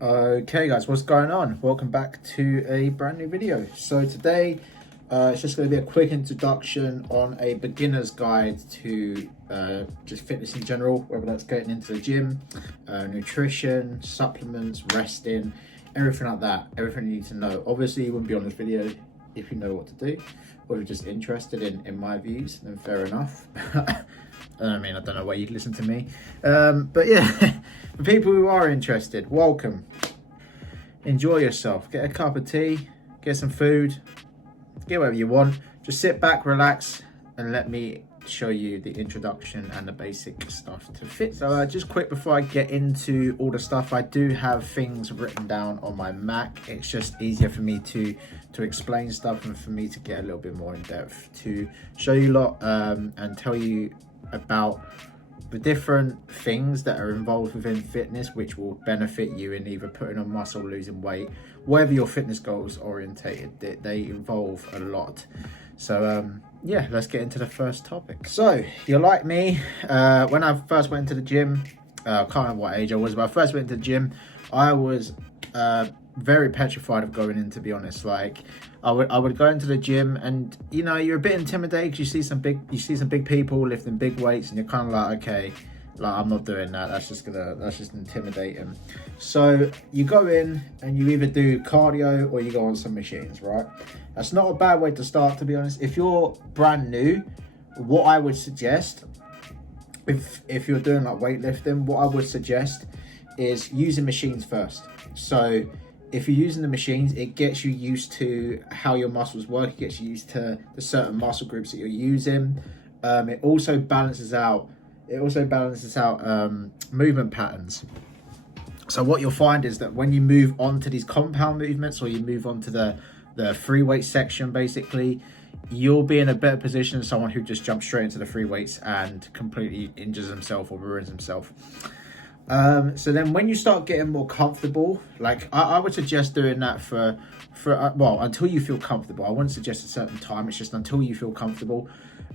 Okay guys, what's going on? Welcome back to a brand new video. So today it's just going to be a quick introduction on a beginner's guide to just fitness in general, whether that's getting into the gym, nutrition, supplements, resting, everything like that, everything you need to know. Obviously you wouldn't be on this video if you know what to do, or if you're just interested in my views, then fair enough. I mean, I don't know why you'd listen to me, but yeah, for people who are interested, welcome. Enjoy yourself, get a cup of tea, get some food, get whatever you want. Just sit back, relax, and let me show you the introduction and the basic stuff to fit. So just quick before I get into all the stuff, I do have things written down on my Mac. It's just easier for me to explain stuff and for me to get a little bit more in depth to show you a lot and tell you about the different things that are involved within fitness, which will benefit you in either putting on muscle, losing weight, whatever your fitness goals orientated. They involve a lot. So yeah, let's get into the first topic. So you're like me, when I first went into the gym, I can't remember what age I was, but I first went into the gym, I was very petrified of going in, to be honest. Like I would go into the gym and you know, you're a bit intimidated because you see some big people lifting big weights and you're kind of like, okay, like I'm not doing that, that's just intimidating. So you go in and you either do cardio or you go on some machines, right? That's not a bad way to start, to be honest. If you're brand new, what I would suggest, if you're doing like weightlifting, what I would suggest is using machines first. So if you're using the machines, it gets you used to how your muscles work. It gets you used to the certain muscle groups that you're using. It also balances out movement patterns. So what you'll find is that when you move on to these compound movements, or you move on to the free weight section, basically, you'll be in a better position than someone who just jumps straight into the free weights and completely injures himself or ruins himself. So then when you start getting more comfortable, like I would suggest doing that for well, until you feel comfortable. I wouldn't suggest a certain time, it's just until you feel comfortable.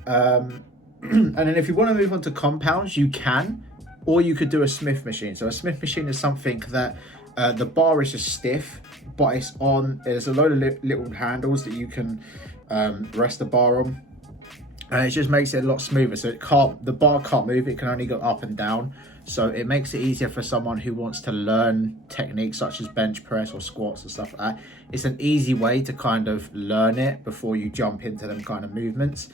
And then if you want to move on to compounds, you can, or you could do a Smith machine. So a Smith machine is something that the bar is just stiff, but there's a load of little handles that you can rest the bar on. And it just makes it a lot smoother. So the bar can't move, it can only go up and down. So it makes it easier for someone who wants to learn techniques such as bench press or squats and stuff like that. It's an easy way to kind of learn it before you jump into them kind of movements.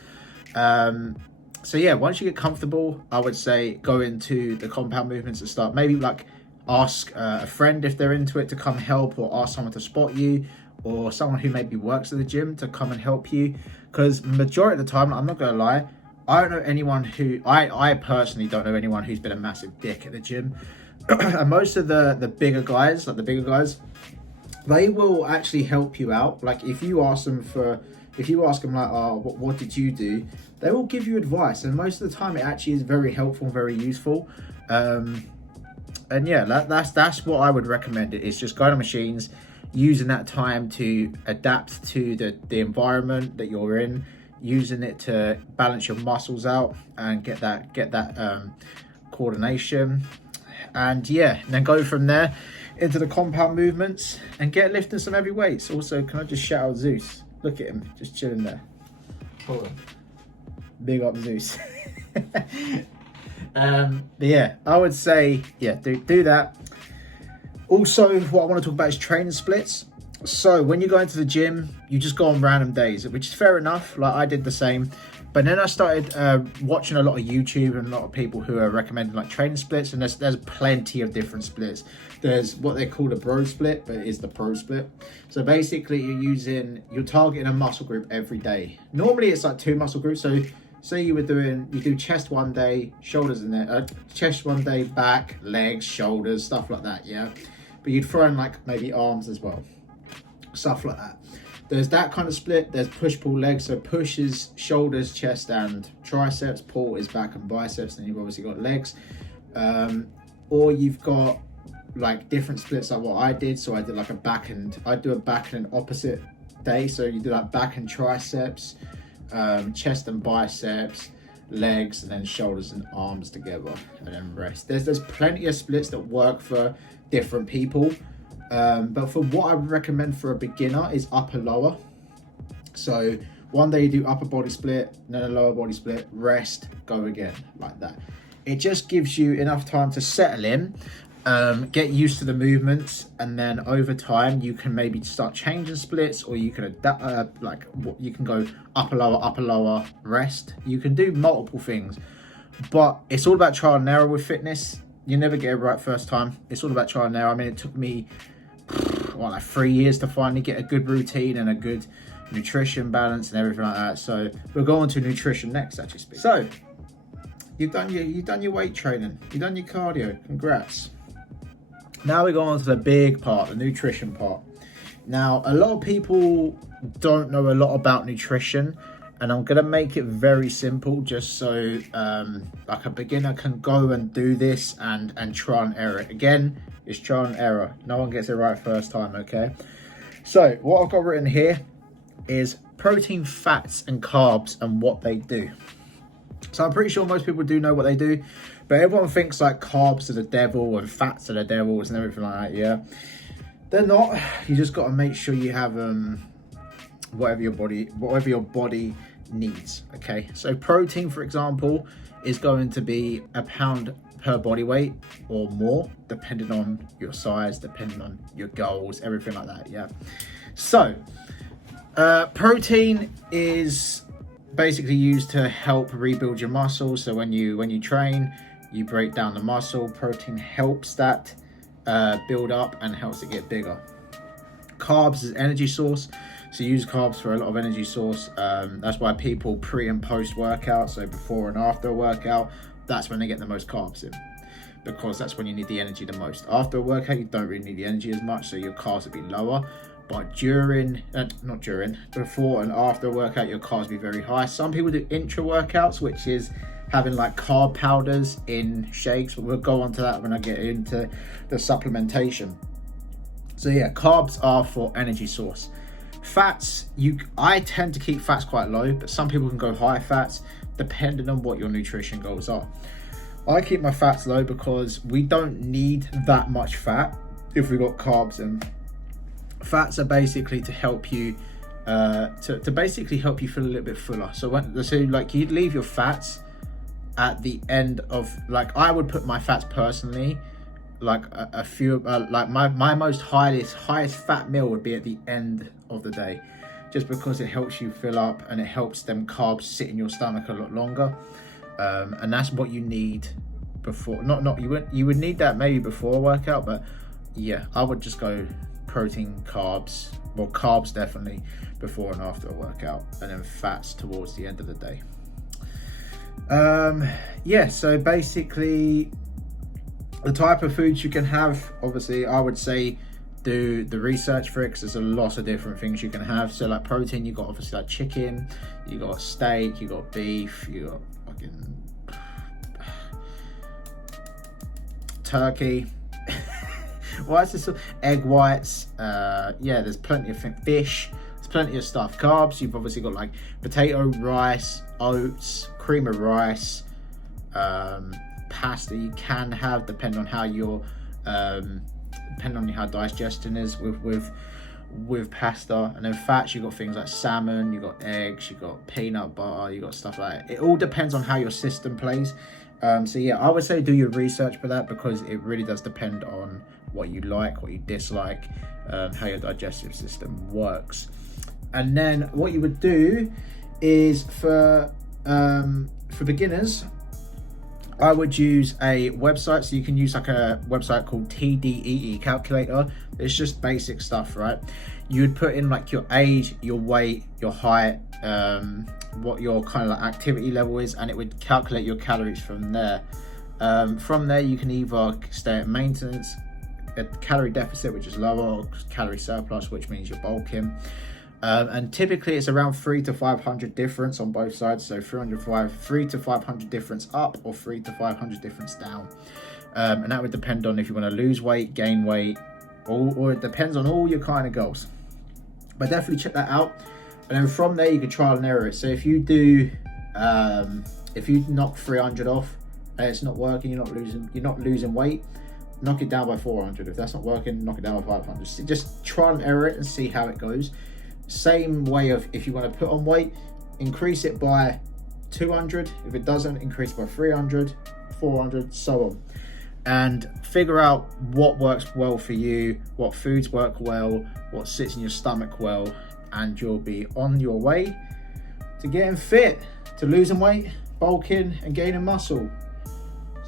So yeah, once you get comfortable, I would say go into the compound movements and start. Maybe like ask a friend if they're into it to come help, or ask someone to spot you, or someone who maybe works at the gym to come and help you. Because majority of the time, I'm not gonna lie, I don't know anyone who, I personally don't know anyone who's been a massive dick at the gym. And most of the bigger guys, they will actually help you out. Like if you ask them like, oh, what did you do? They will give you advice. And most of the time it actually is very helpful and very useful. And yeah, that's what I would recommend. It is just go to machines, using that time to adapt to the environment that you're in, using it to balance your muscles out and get that coordination. And yeah, and then go from there into the compound movements and get lifting some heavy weights. Also, can I just shout out Zeus? Look at him, just chilling there. Hold on. Big up Zeus. But yeah, I would say, yeah, do that. Also, what I want to talk about is training splits. So when you go into the gym, you just go on random days, which is fair enough. Like I did the same. But then I started watching a lot of YouTube and a lot of people who are recommending like training splits, and there's plenty of different splits. There's what they call the bro split, but it's the pro split. So basically you're targeting a muscle group every day. Normally it's like 2 muscle groups. So say you do chest one day, shoulders in there, chest one day, back, legs, shoulders, stuff like that, yeah? But you'd throw in like maybe arms as well, stuff like that. There's that kind of split. There's push-pull legs. So push is shoulders, chest, and triceps. Pull is back and biceps. Then you've obviously got legs. Or you've got like different splits like what I did. So I did like I do a back and an opposite day. So you do like back and triceps, chest and biceps, legs, and then shoulders and arms together, and then rest. There's plenty of splits that work for different people. But for what I would recommend for a beginner is upper lower. So one day you do upper body split, then a lower body split, rest, go again, like that. It just gives you enough time to settle in, get used to the movements, and then over time you can maybe start changing splits, or you can adapt, you can go upper lower, rest. You can do multiple things, but it's all about trial and error with fitness. You never get it right first time. It's all about trial and error. I mean, it took me like 3 years to finally get a good routine and a good nutrition balance and everything like that. So we'll go on to nutrition next, actually. So you've done your weight training, you've done your cardio, congrats. Now we go on to the big part, the nutrition part. Now, a lot of people don't know a lot about nutrition, and I'm gonna make it very simple, just so like a beginner can go and do this and try and error. Again, it's trial and error. No one gets it right first time, okay? So what I've got written here is protein, fats, and carbs and what they do. So I'm pretty sure most people do know what they do, but everyone thinks like carbs are the devil and fats are the devils and everything like that. Yeah, they're not. You just got to make sure you have whatever your body needs. Okay, so protein, for example, is going to be a pound per body weight or more, depending on your size, depending on your goals, everything like that. Yeah, so protein is basically used to help rebuild your muscles. So when you train, you break down the muscle. Protein helps that build up and helps it get bigger. Carbs is energy source, so you use carbs for a lot of energy source. That's why people pre and post workout, so before and after a workout, that's when they get the most carbs in, because that's when you need the energy the most. After a workout, you don't really need the energy as much, so your carbs will be lower. But before and after a workout, your carbs will be very high. Some people do intra workouts, which is having like carb powders in shakes, but we'll go on to that when I get into the supplementation. So yeah, carbs are for energy source. Fats, I tend to keep fats quite low, but some people can go high fats depending on what your nutrition goals are. I keep my fats low because we don't need that much fat if we've got carbs in. Fats are basically to help you to basically help you feel a little bit fuller. So like you'd leave your fats at the end of, like, I would put my fats personally, like a few like my most highest fat meal would be at the end of the day, just because it helps you fill up and it helps them carbs sit in your stomach a lot longer, and that's what you need before. You would need that maybe before a workout, but yeah, I would just go protein, carbs, well, carbs definitely before and after a workout, and then fats towards the end of the day. Yeah, so basically the type of foods you can have, obviously I would say do the research for it, because there's a lot of different things you can have. So like protein, you got obviously like chicken, you got steak, you got beef, you got fucking turkey. Why is this egg whites? Yeah, there's plenty of fish. There's plenty of stuff. Carbs, you've obviously got like potato, rice, oats, cream of rice, pasta. You can have, depending on how your depending on how digestion is with pasta. And then fats, you got things like salmon, you got eggs, you got peanut butter, you got stuff like that. It all depends on how your system plays. So yeah, I would say do your research for that, because it really does depend on what you like, what you dislike, how your digestive system works. And then what you would do is for beginners, I would use a website. So you can use like a website called TDEE calculator. It's just basic stuff, right? You would put in like your age, your weight, your height, what your kind of like activity level is, and it would calculate your calories from there. From there, you can either stay at maintenance, at calorie deficit, which is lower, or calorie surplus, which means you're bulking. And typically it's around 300 to 500 difference on both sides. So 3 to 500 difference up, or 3 to 500 difference down. And that would depend on if you want to lose weight, gain weight, or it depends on all your kind of goals. But definitely check that out. And then from there, you can trial and error it. So if you do, if you knock 300 off and it's not working, you're not losing weight, knock it down by 400. If that's not working, knock it down by 500. Just try and error it and see how it goes. Same way of, if you want to put on weight, increase it by 200. If it doesn't, increase by 300, 400, so on. And figure out what works well for you, what foods work well, what sits in your stomach well, and you'll be on your way to getting fit, to losing weight, bulking, and gaining muscle.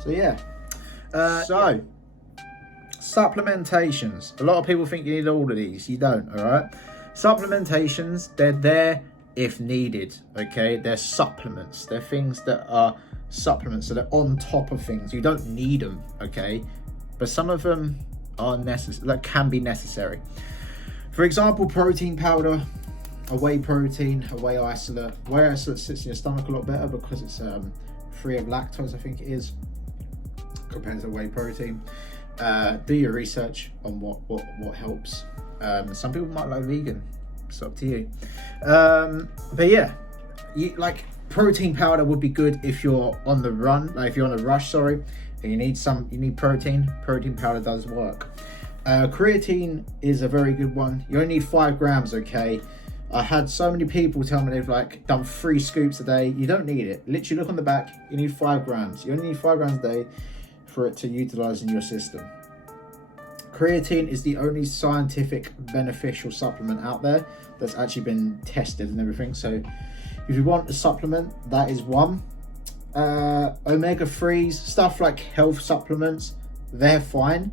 So yeah. Supplementations. A lot of people think you need all of these. You don't, all right? Supplementations, they're there if needed, okay? They're supplements. They're things that are supplements, so they're on top of things. You don't need them, okay? But some of them are necessary, that can be necessary. For example, protein powder, a whey protein, a whey isolate. Whey isolate sits in your stomach a lot better because it's free of lactose, I think it is, compared to whey protein. Do your research on what helps. Some people might like vegan, it's up to you. But yeah, protein powder would be good if you're on the run, like if you're on a rush, and you need protein. Protein powder does work. Creatine is a very good one. You only need 5 grams, okay? I had so many people tell me they've done 3 scoops a day. You don't need it. Literally look on the back, you need 5 grams. You only need 5 grams a day for it to utilize in your system. Creatine is the only scientific beneficial supplement out there that's actually been tested and everything. So if you want a supplement, that is one. Omega-3s, stuff like health supplements, they're fine.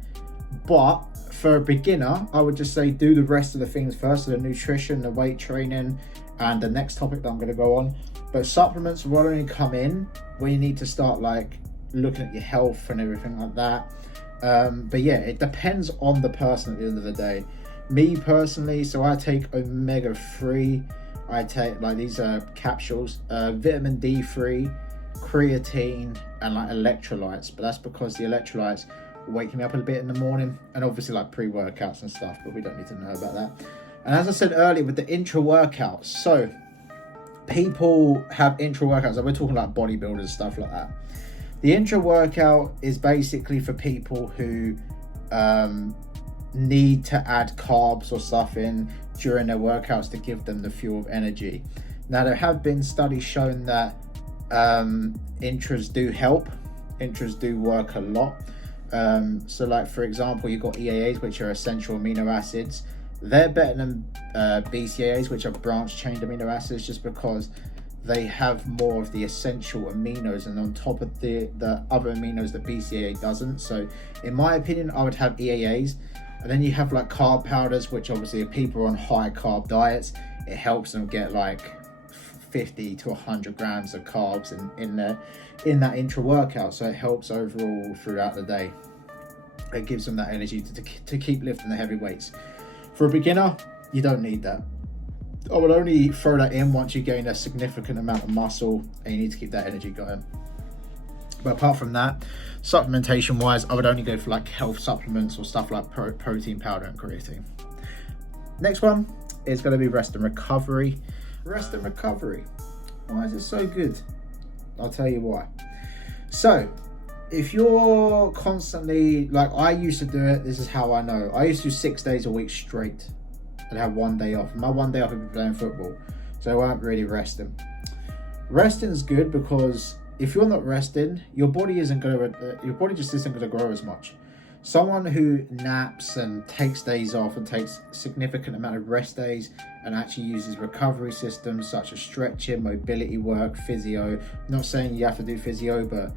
But for a beginner, I would just say do the rest of the things first, so the nutrition, the weight training, and the next topic that I'm going to go on. But supplements will only come in when you need to start looking at your health and everything like that. But yeah, it depends on the person at the end of the day. Me personally, so I take omega-3. I take these capsules, vitamin D3, creatine, and electrolytes. But that's because the electrolytes wake me up a bit in the morning, and obviously pre-workouts and stuff, but we don't need to know about that. And as I said earlier, with the intra-workouts, so people have intra-workouts, we're talking about bodybuilders, stuff like that. The intra-workout is basically for people who need to add carbs or stuff in during their workouts to give them the fuel of energy. Now, there have been studies showing that intras do help. Intras do work a lot. So for example, you've got EAAs, which are essential amino acids. They're better than BCAAs, which are branched chain amino acids, just because they have more of the essential aminos and on top of the other aminos that BCAA doesn't. So in my opinion, I would have EAAs. And then you have carb powders, which obviously if people are on high carb diets, it helps them get 50 to 100 grams of carbs in that intra workout. So it helps overall throughout the day. It gives them that energy to keep lifting the heavy weights. For a beginner, you don't need that. I would only throw that in once you gain a significant amount of muscle and you need to keep that energy going. But apart from that, supplementation wise, I would only go for health supplements or stuff like protein powder and creatine. Next one is going to be rest and recovery. Rest and recovery. Why is it so good? I'll tell you why. So if you're constantly, I used to do it, this is how I know. I used to do 6 days a week straight and have 1 day off. My 1 day off would be playing football, so I weren't really resting. Resting is good because if you're not resting, your body just isn't going to grow as much. Someone who naps and takes days off and takes a significant amount of rest days and actually uses recovery systems such as stretching, mobility work, physio. I'm not saying you have to do physio, but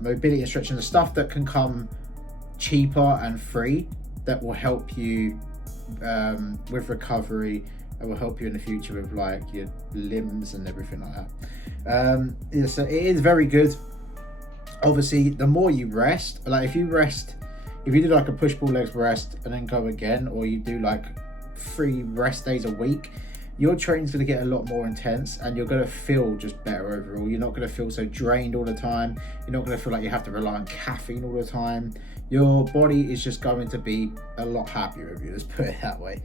mobility and stretching, the stuff that can come cheaper and free that will help you with recovery and will help you in the future with your limbs and everything like that. So it is very good. Obviously, the more you rest, if you do a push-pull legs rest and then go again, or you do 3 rest days a week, your training's going to get a lot more intense and you're going to feel just better overall. You're not going to feel so drained all the time. You're not going to feel like you have to rely on caffeine all the time. Your body is just going to be a lot happier with you, let's put it that way.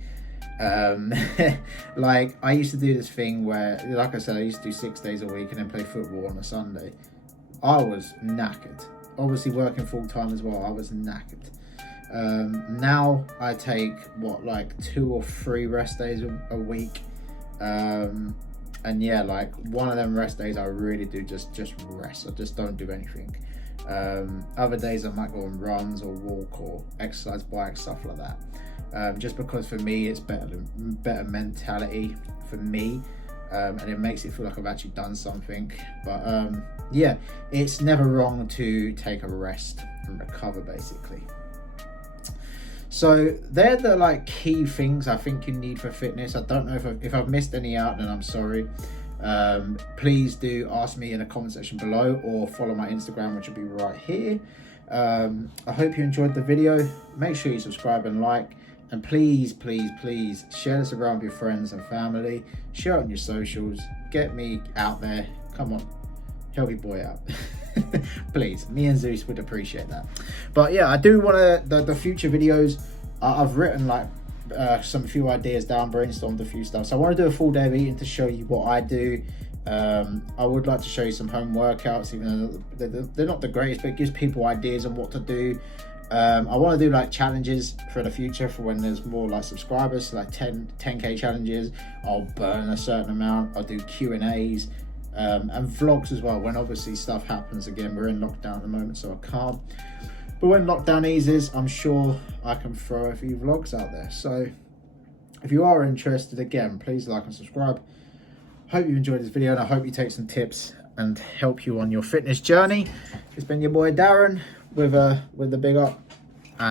I used to do this thing where, I said, I used to do 6 days a week and then play football on a Sunday. I was knackered. obviously working full time as well, I was knackered. Now I take like 2 or 3 rest days a week, and yeah, like one of them rest days I really do just rest. I just don't do anything. Other days I might go on runs or walk or exercise bike, stuff like that, just because for me it's better mentality for me, and it makes it feel like I've actually done something. But yeah, it's never wrong to take a rest and recover basically. So they're the like key things I think you need for fitness. I don't know if I've missed any out, then I'm sorry. Please do ask me in the comment section below, or follow my Instagram, which will be right here. I hope you enjoyed the video. Make sure you subscribe and like, and please share this around with your friends and family. Share it on your socials. Get me out there. Come on, help your boy out. Please, me and Zeus would appreciate that. But yeah, I do want to the future videos. I've written like some few ideas down, brainstormed a few stuff. So I want to do a full day of eating to show you what I do. I would like to show you some home workouts, even though they're not the greatest, but it gives people ideas on what to do. I want to do like challenges for the future, for when there's more like subscribers, so like 10k challenges. I'll burn a certain amount. I'll do Q&As. And vlogs as well, when obviously stuff happens again. We're in lockdown at the moment, so I can't, but when lockdown eases, I'm sure I can throw a few vlogs out there. So if you are interested, again, please like and subscribe. Hope you enjoyed this video, and I hope you take some tips and help you on your fitness journey. It's been your boy Darren with the big up.